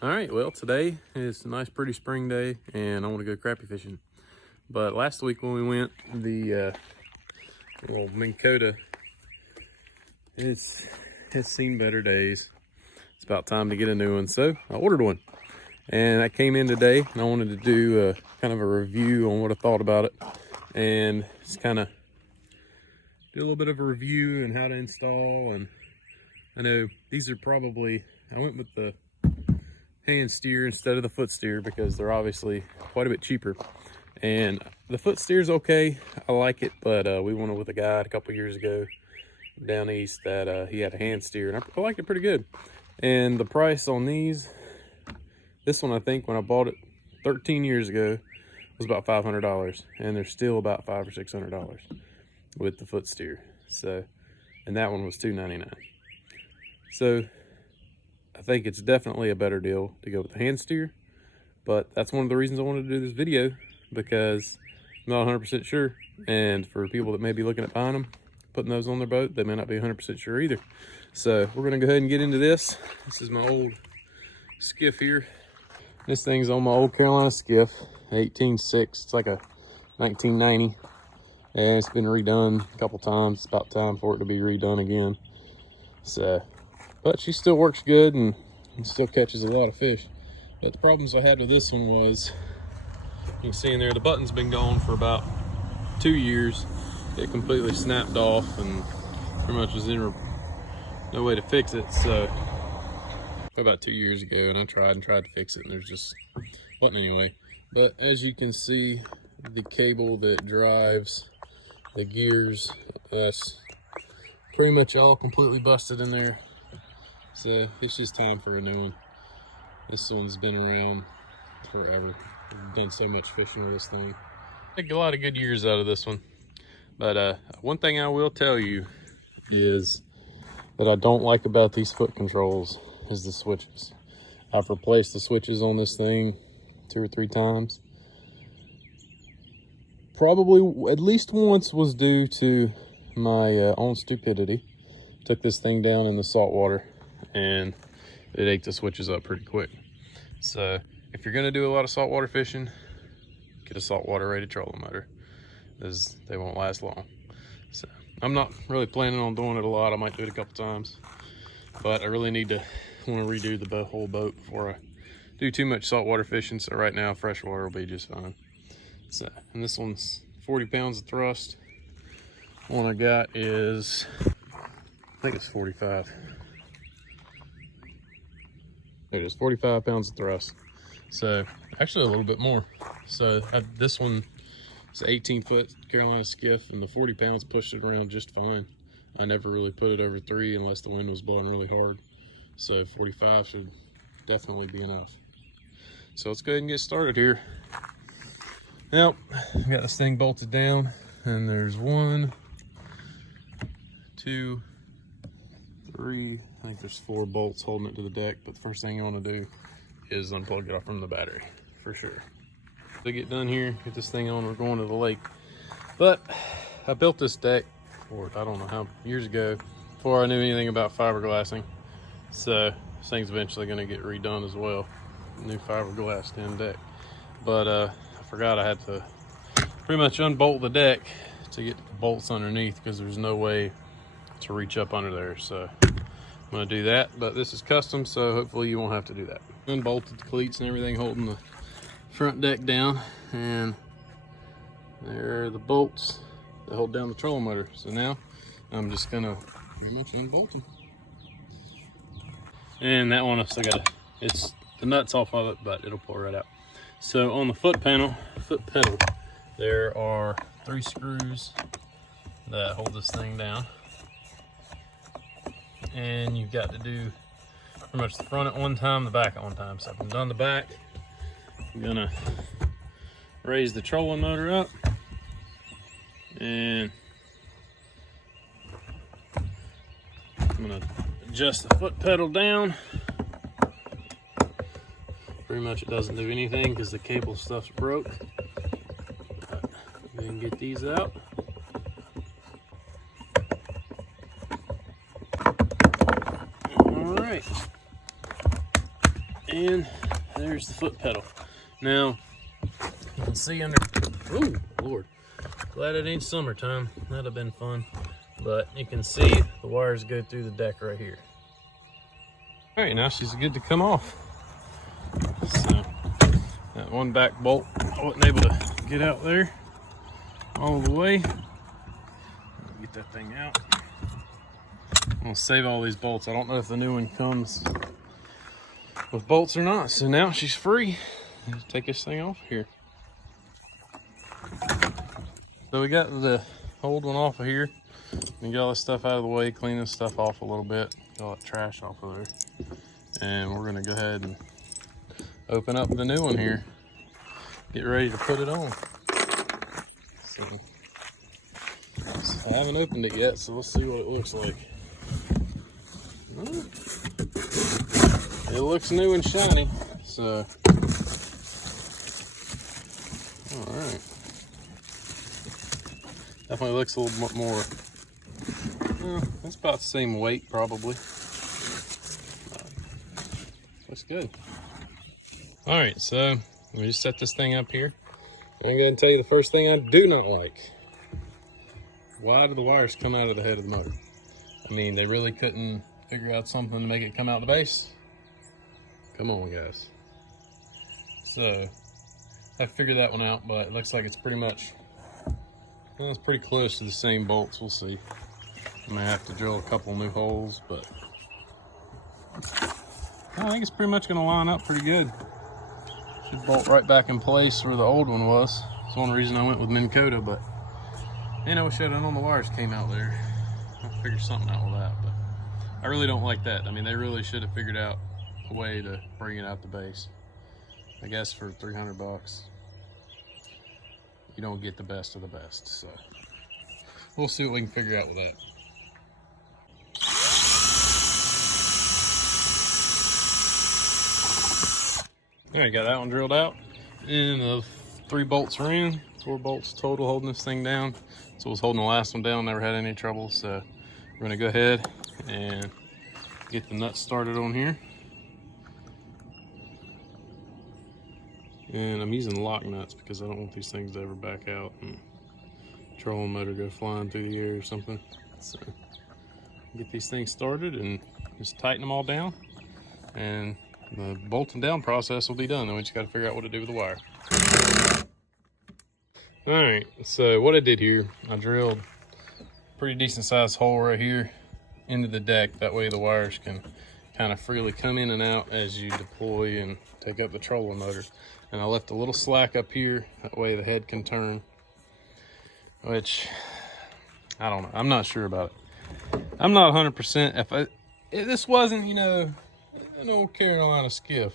All right, well, today is a nice, pretty spring day, and I want to go crappie fishing. But last week when we went, the little Minn Kota, it's seen better days. It's about time to get a new one, so I ordered one. And I came in today, and I wanted to do kind of a review on what I thought about it, and just kind of do a little bit of a review and how to install. And I know these are probably, I went with the hand steer instead of the foot steer because they're obviously quite a bit cheaper. And the foot steer's okay, I like it, but we went with a guy a couple years ago down east that he had a hand steer, and I liked it pretty good. And the price on these, this one I think when I bought it 13 years ago was about $500, and they're still about $500 or $600 with the foot steer. So, and that one was $299. So I think it's definitely a better deal to go with the hand steer, but that's one of the reasons I wanted to do this video, because I'm not 100% sure. And for people that may be looking at buying them, putting those on their boat, they may not be 100% sure either. So we're gonna go ahead and get into this. This is my old skiff here. This thing's on my old Carolina skiff, 18.6. It's like a 1990, and it's been redone a couple times. It's about time for it to be redone again. So, but she still works good and still catches a lot of fish. But the problems I had with this one was, you can see in there, the button's been gone for about 2 years. It completely snapped off and pretty much was in no way to fix it. So about 2 years ago, and I tried to fix it, and there's just wasn't anyway. But as you can see, the cable that drives the gears, that's pretty much all completely busted in there. So it's just time for a new one. This one's been around forever. I've done so much fishing with this thing. I get a lot of good years out of this one. But one thing I will tell you is that I don't like about these foot controls is the switches. I've replaced the switches on this thing 2 or 3 times. Probably at least once was due to my own stupidity. Took this thing down in the salt water and it ate the switches up pretty quick. So if you're gonna do a lot of saltwater fishing, get a saltwater rated trolling motor, as they won't last long. So I'm not really planning on doing it a lot. I might do it a couple times, but I really want to redo the whole boat before I do too much saltwater fishing. So right now freshwater will be just fine. So, and this one's 40 pounds of thrust. One I got is, I think it's 45. There it is, 45 pounds of thrust. So actually a little bit more. So this one is an 18-foot Carolina skiff, and the 40 pounds pushed it around just fine. I never really put it over 3 unless the wind was blowing really hard. So 45 should definitely be enough. So let's go ahead and get started here. Yep, I got this thing bolted down, and there's 1, 2, 3, I think there's 4 bolts holding it to the deck. But the first thing you want to do is unplug it off from the battery, for sure. To get done here, get this thing on, we're going to the lake. But I built this deck for, I don't know how years ago, before I knew anything about fiberglassing. So this thing's eventually going to get redone as well, new fiberglass stand deck. But I forgot I had to pretty much unbolt the deck to get the bolts underneath, because there's no way to reach up under there. So I'm going to do that, but this is custom, so hopefully you won't have to do that. Unbolted the cleats and everything holding the front deck down, and there are the bolts that hold down the trolling motor. So now I'm just gonna pretty much unbolt them. And that one I still gotta, it's the nuts off of it, but it'll pull right out. So on the foot pedal, there are 3 screws that hold this thing down, and you've got to do pretty much the front at one time, the back at one time. So I've done the back. I'm gonna raise the trolling motor up, and I'm gonna adjust the foot pedal down. Pretty much it doesn't do anything because the cable stuff's broke. Then get these out. All right. And there's the foot pedal. Now, you can see under, oh Lord, glad it ain't summertime. That'd have been fun. But you can see the wires go through the deck right here. All right, now she's good to come off. So that one back bolt, I wasn't able to get out there all the way. Get that thing out. I'm gonna save all these bolts. I don't know if the new one comes with bolts or not. So now she's free. Let's take this thing off here. So we got the old one off of here. We got all this stuff out of the way, clean this stuff off a little bit, get all that trash off of there. And we're gonna go ahead and open up the new one here. Get ready to put it on. So I haven't opened it yet, so let's see what it looks like. It looks new and shiny, so all right. Definitely looks a little more. It's about the same weight, probably. Looks good. All right, so let me just set this thing up here. I'm going to tell you the first thing I do not like. Why do the wires come out of the head of the motor? I mean, they really couldn't figure out something to make it come out the base? Come on, guys. So I figured that one out, but it looks like it's pretty much, well, it's pretty close to the same bolts. We'll see. I may have to drill a couple new holes, but I think it's pretty much going to line up pretty good. Should bolt right back in place where the old one was. That's one reason I went with Minn Kota, but you know, should have known the wires came out there. I'll figure something out with that, but I really don't like that. I mean, they really should have figured out a way to bring it out the base. I guess for 300 bucks, you don't get the best of the best. So we'll see what we can figure out with that. There, you got that one drilled out, and the 3 bolts are in. 4 bolts total holding this thing down. So I was holding the last one down, never had any trouble. So we're gonna go ahead and get the nuts started on here. And I'm using lock nuts because I don't want these things to ever back out and trolling motor go flying through the air or something. So get these things started and just tighten them all down, and the bolting down process will be done. Then we just got to figure out what to do with the wire. All right, so what I did here, I drilled a pretty decent sized hole right here into the deck. That way the wires can kind of freely come in and out as you deploy and take up the trolling motor. And I left a little slack up here, that way the head can turn, which I don't know, I'm not sure about it. I'm not 100%. If this wasn't, you know, an old Carolina skiff,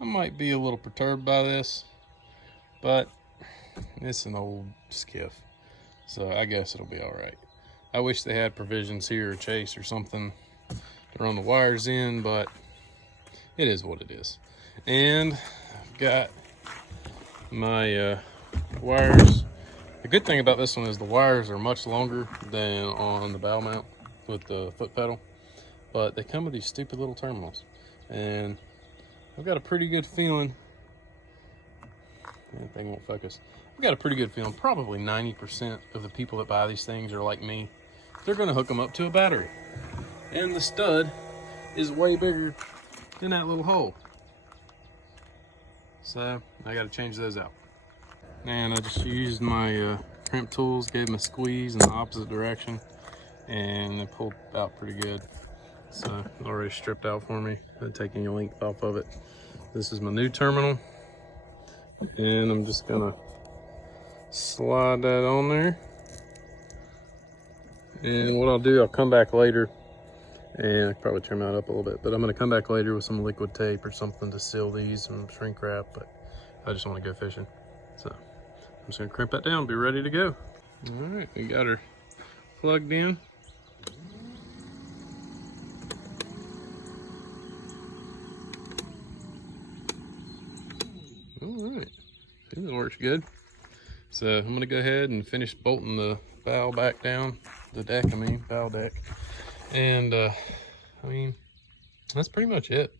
I might be a little perturbed by this, but it's an old skiff, so I guess it'll be all right. I wish they had provisions here or Chase or something to run the wires in, but it is what it is. And I've got my wires. The good thing about this one is the wires are much longer than on the bow mount with the foot pedal, but they come with these stupid little terminals, and I've got a pretty good feeling, that thing won't focus. I've got a pretty good feeling probably 90% of the people that buy these things are like me. They're gonna hook them up to a battery, and the stud is way bigger than that little hole. So I got to change those out. And I just used my crimp tools, gave them a squeeze in the opposite direction, and it pulled out pretty good. So already stripped out for me. Not taking any length off of it. This is my new terminal, and I'm just gonna slide that on there. And what I'll do, I'll come back later, and I could probably trim that up a little bit, but I'm gonna come back later with some liquid tape or something to seal these, and shrink wrap, but I just wanna go fishing. So I'm just gonna crimp that down, be ready to go. All right, we got her plugged in. All right, I think that works good. So I'm gonna go ahead and finish bolting the bow back down, the deck, bow deck. And I mean, that's pretty much it.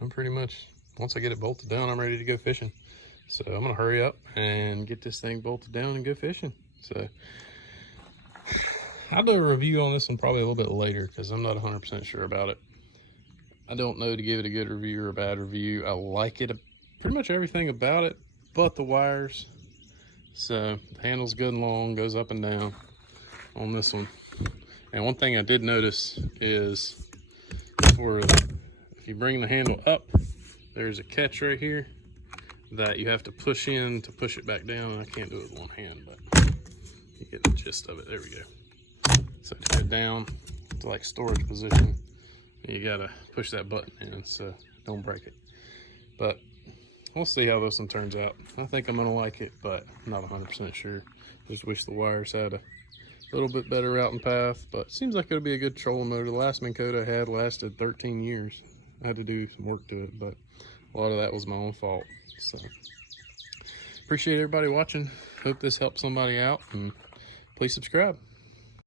I'm pretty much once I get it bolted down, I'm ready to go fishing. So I'm gonna hurry up and get this thing bolted down and go fishing. So I'll do a review on this one probably a little bit later because I'm not 100% sure about it. I don't know to give it a good review or a bad review. I like it, pretty much everything about it, but the wires. So the handle's good and long, goes up and down on this one. And one thing I did notice is if you bring the handle up, there's a catch right here that you have to push in to push it back down. And I can't do it with one hand, but you get the gist of it. There we go. So to get down to like storage position, you gotta push that button in so don't break it. But we'll see how this one turns out. I think I'm gonna like it, but I'm not 100% sure. Just wish the wires had a little bit better routing path, but seems like it'll be a good trolling motor. The last Minn Kota I had lasted 13 years. I had to do some work to it, but a lot of that was my own fault. So appreciate everybody watching. Hope this helps somebody out, and please subscribe.